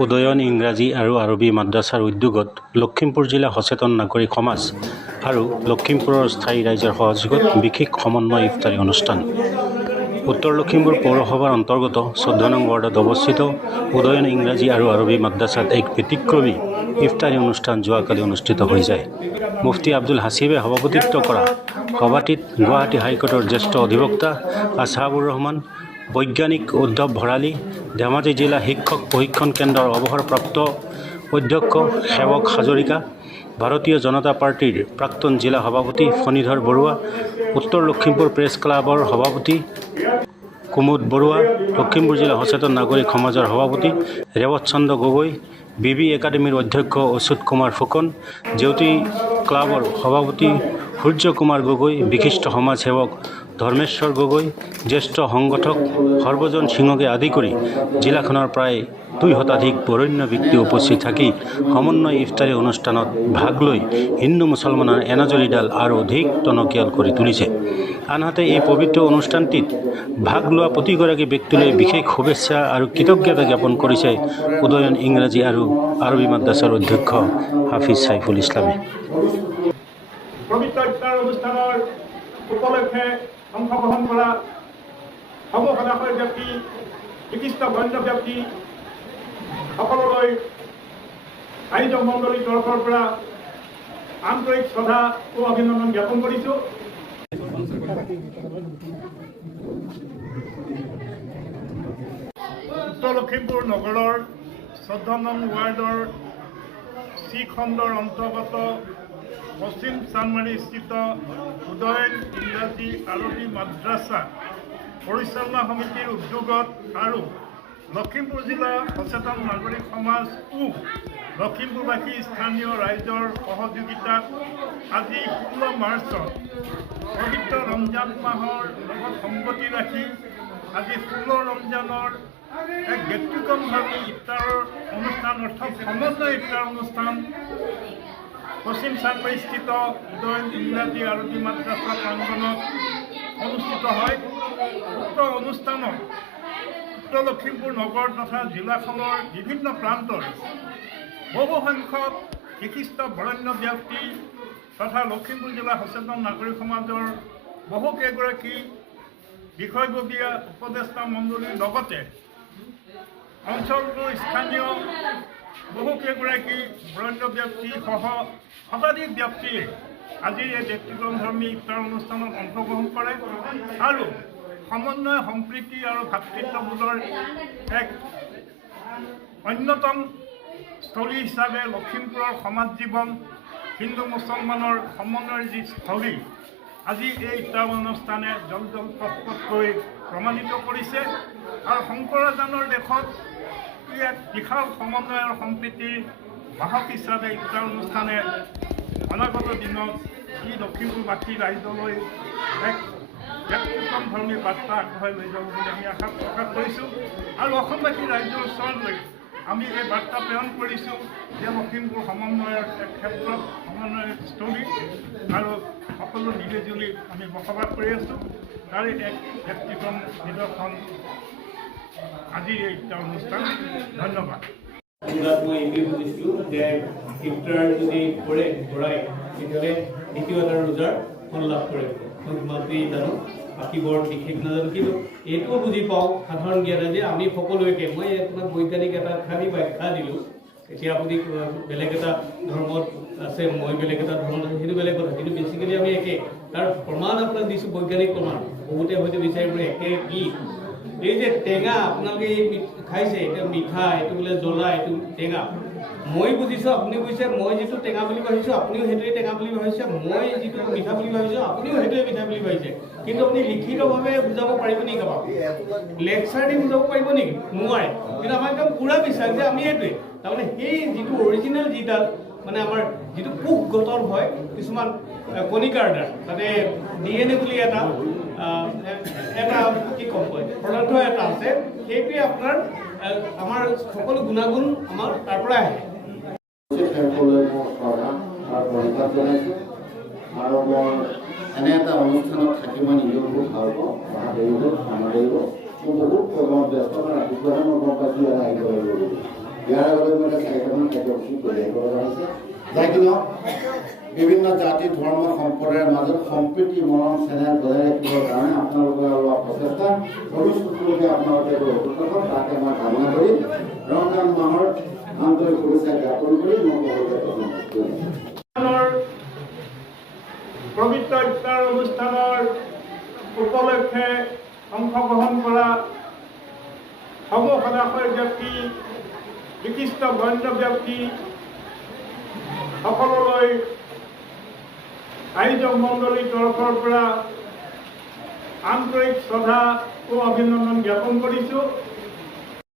উদয়ন ইংৰাজী আৰু আৰবী মাদ্ৰাছাৰ উদ্যোগত লখিমপুৰ জিলা সচেতন নাগৰিক সমাজ আৰু লখিমপুৰৰ স্থায়ী ৰাইজৰ সহযোগত বিশেষ সমন্বয় ইফতাৰী অনুষ্ঠান। উত্তৰ লখিমপুৰ পৌৰসভাৰ অন্তৰ্গত 14 নং ৱাৰ্ডত অৱস্থিত উদয়ন ইংৰাজী আৰু আৰবী মাদ্ৰাছাত এক ব্যতিক্ৰমী ইফতাৰী অনুষ্ঠান যোৱাকালি অনুষ্ঠিত হৈ যায়। মুফতি আব্দুল হাছিবে সভাপতিত্ব কৰা সভাটিত গুৱাহাটী হাইকোৰ্টৰ জ্যেষ্ঠ অধিবক্তা আছহাবুৰ ৰহমান, বৈজ্ঞানিক উদ্ধৱ ভৰালী, ধেমাজি জিলা শিক্ষক প্ৰশিক্ষণ কেন্দ্ৰৰ অৱসৰপ্ৰাপ্ত অধ্যক্ষ সেৱক হাজৰিকা, ভাৰতীয় জনতা পাৰ্টিৰ প্ৰাক্তন জিলা সভাপতি ফণীধৰ বৰুৱা, উত্তৰ লখিমপুৰ প্ৰেছ ক্লাবৰ সভাপতি কুমুদ বৰুৱা, লখিমপুৰ জিলা সচেতন নাগৰিক সমাজৰ সভাপতি ৰেৱত চন্দ্ৰ গগৈ, বিবি একাডেমীৰ অধ্যক্ষ অচ্যুত কুমাৰ ফুকন, জেউতি ক্লাবৰ সভাপতি সূৰ্য কুমাৰ গগৈ, বিশিষ্ট সমাজসেৱক ধৰ্মেশ্বৰ গগৈ, জ্যেষ্ঠ সংগঠক সৰ্বজন সিঙকে আদি কৰি জিলাখনৰ প্ৰায় 2 শতাধিক বৰেণ্য ব্যক্তি উপস্থিত থাকি সমন্বয় ইফতাৰী অনুষ্ঠানত ভাগ লৈ হিন্দু মুছলমানৰ এনাজৰীডাল আৰু অধিক টনকিয়াল কৰি তুলিছে। আনহাতে এই পবিত্ৰ অনুষ্ঠানটিত ভাগ লোৱা প্ৰতিগৰাকী ব্যক্তিলৈ বিশেষ শুভেচ্ছা আৰু কৃতজ্ঞতা জ্ঞাপন কৰিছে উদয়ন ইংৰাজী আৰু আৰবী মাদ্ৰাছাৰ অধ্যক্ষ হাফিজ সাইফুল ইছলামে। উপলক্ষে অংশগ্ৰহণ কৰা সৰ্বসাধাৰণ ব্যক্তি, বিশিষ্ট গণ্য ব্যক্তি সকলোলৈ আয়োজক মণ্ডলীৰ তৰফৰ পৰা আন্তৰিক শ্ৰদ্ধা ও অভিনন্দন জ্ঞাপন কৰিছোঁ। উত্তৰ লখিমপুৰ নগৰৰ 14 নং ৱাৰ্ডৰ চি খণ্ডৰ অন্তৰ্গত পশ্চিম চানমাৰী স্থিত উদয়ন ইংৰাজী আৰবী মাদ্ৰাছা পৰিচালনা সমিতিৰ উদ্যোগত আৰু লখিমপুৰ জিলা সচেতন নাগৰিক সমাজ ও লখিমপুৰবাসী স্থানীয় ৰাইজৰ সহযোগিতাত আজি 16 মাৰ্চত পবিত্ৰ ৰমজান মাহৰ লগত সংগতি ৰাখি আজি 16 ৰমজানৰ এক ব্যতিক্ৰমধৰ্মী ইফতাৰৰ অনুষ্ঠান অৰ্থাৎ সমন্বয় ইফতাৰ অনুষ্ঠান পশ্চিম চানমাৰীস্থিত উদয়ন ইংৰাজী আৰবী মাদ্ৰাছা প্ৰাংগণত অনুষ্ঠিত হয়। উক্ত অনুষ্ঠানত উত্তৰ লখিমপুৰ নগৰ তথা জিলাখনৰ বিভিন্ন প্ৰান্তৰ বহু সংখ্যক বিশিষ্ট বৰেণ্য ব্যক্তি তথা লখিমপুৰ জিলা সচেতন নাগৰিক সমাজৰ বহুকেইগৰাকী বিষয়ববীয়া উপদেষ্টা মণ্ডলীৰ লগতে অঞ্চলটোৰ স্থানীয় বহুকেইগৰাকী বৰেণ্য ব্যক্তি সহ শতাধিক ব্যক্তিয়ে আজিৰ এই ব্যক্তিক্ৰমধৰ্মী ইফতাৰ অনুষ্ঠানত অংশগ্ৰহণ কৰে আৰু সমন্বয় সম্প্ৰীতি আৰু ভাতৃত্ববোধৰ এক অন্যতম স্থলী হিচাপে লখিমপুৰৰ সমাজ জীৱন হিন্দু মুছলমানৰ সমন্বয়ৰ যি স্থলী আজি এই ইফতাৰ অনুষ্ঠানে জল পটকৈ প্ৰমাণিত কৰিছে আৰু শংকৰাজানৰ দেশত এক বিশাল সমন্বয় আৰু সম্প্ৰীতিৰ বাহক হিচাপে ইফতাৰ অনুষ্ঠানে অনাগত দিনত এই লখিমপুৰবাসী ৰাইজলৈ এক ব্যক্তিক্ৰমধৰ্মী বাৰ্তা আগবঢ়াই লৈ যাব বুলি আমি আশা প্ৰকাশ কৰিছোঁ আৰু অসমবাসী ৰাইজৰ ওচৰলৈ আমি এই বাৰ্তা প্ৰেৰণ কৰিছোঁ যে লখিমপুৰ সমন্বয়ৰ এক ক্ষেত্ৰত সমন্বয়ৰ স্থলী আৰু সকলো মিলিজুলি আমি বসবাস কৰি আছোঁ। তাৰে এক ব্যক্তিক্ৰম নিদৰ্শন আজি এই অনুষ্ঠান। ধন্যবাদ। মই এইটোৱে বুজিছোঁ যে ইফতাৰ যদি কৰে কৰাই তেতিয়াহ'লে দ্বিতীয় এটা ৰোজাৰ ফল লাভ কৰে। মই ইমানটোৱেই জানো, বাকী বৰ বিশেষ নাজানো, কিন্তু এইটোও বুজি পাওঁ সাধাৰণ জ্ঞানে যে আমি সকলোকে মই আপোনাক বৈজ্ঞানিক এটা খালি ব্যাখ্যা দিলোঁ। এতিয়া আপুনি বেলেগ এটা ধৰ্মত আছে, মই বেলেগ এটা ধৰ্মত আছে, সেইটো বেলেগ কথা, কিন্তু বেচিকেলি আমি একে। তাৰ প্ৰমাণ আপোনাক দিছোঁ, বৈজ্ঞানিক প্ৰমাণ। বহুতে হয়তো বিচাৰিব একে কি, এই যে টেঙা আপোনালোকে এই খাইছে, এতিয়া মিঠা, এইটো বোলে জ্বলা, এইটো টেঙা। মই বুজিছোঁ, আপুনি বুজিছে, মই যিটো টেঙা বুলি ভাবিছোঁ আপুনিও সেইটোৱে টেঙা বুলি ভাবিছে, মই যিটো মিঠা বুলি ভাবিছোঁ আপুনিও সেইটোৱে মিঠা বুলি ভাবিছে। কিন্তু আপুনি লিখিতভাৱে বুজাব পাৰিব নেকি কাৰোবাক? লেকচাৰ দি বুজাব পাৰিব নেকি? নোৱাৰে। কিন্তু আমাৰ একদম পূৰা বিশ্বাস যে আমি এইটোৱে। তাৰমানে সেই যিটো অৰিজিনেল যিডাল মানে আমাৰ যিটো কোষ গঠন হয় কিছুমান কণিকাৰ দ্বাৰা, তাতে DNA বুলি এটা কি ক'ম কয় পদাৰ্থ এটা আছে, সেইটোৱে আপোনাৰ আমাৰ সকলো গুণাগুণ আমাৰ তাৰ পৰাই আহে। আৰু মই এনে এটা অনুষ্ঠানত থাকি মই নিজেও খুব ভাল পাওঁ। দেৰিব আমাৰ দেৰিব মই বহুত কৰ্মত ব্যস্ত, ৰাতিপুৱাহে মই গম পাইছোঁ ইয়াত আহিব লাগিব। ইয়াৰ আগতে মই 4টামান কাৰ্যসূচী কৰি আহিব লগা হৈছে, যাই কিনে বিভিন্ন জাতি ধৰ্ম সম্প্ৰদায়ৰ মাজত সম্প্ৰীতি মৰম চেনেহ বজাই ৰাখিবৰ কাৰণে আপোনালোকৰ লোৱা প্ৰচেষ্টা ভৱিষ্যতলৈকে আপোনালোকে অটুট থাকক, তাকে মই কামনা কৰি ৰমজান মাহৰ আন্তৰিক শুভেচ্ছা জ্ঞাপন কৰি মই পবিত্ৰ ইফতাৰ অনুষ্ঠানৰ উপলক্ষে অংশগ্ৰহণ কৰা সৰ্বসাধাৰণ ব্যক্তি, বিশিষ্ট গণ্য ব্যক্তি সকললৈ আয়োজক মণ্ডলীৰ তৰফৰ পৰা আন্তৰিক শ্ৰদ্ধা ও অভিনন্দন জ্ঞাপন কৰিছোঁ।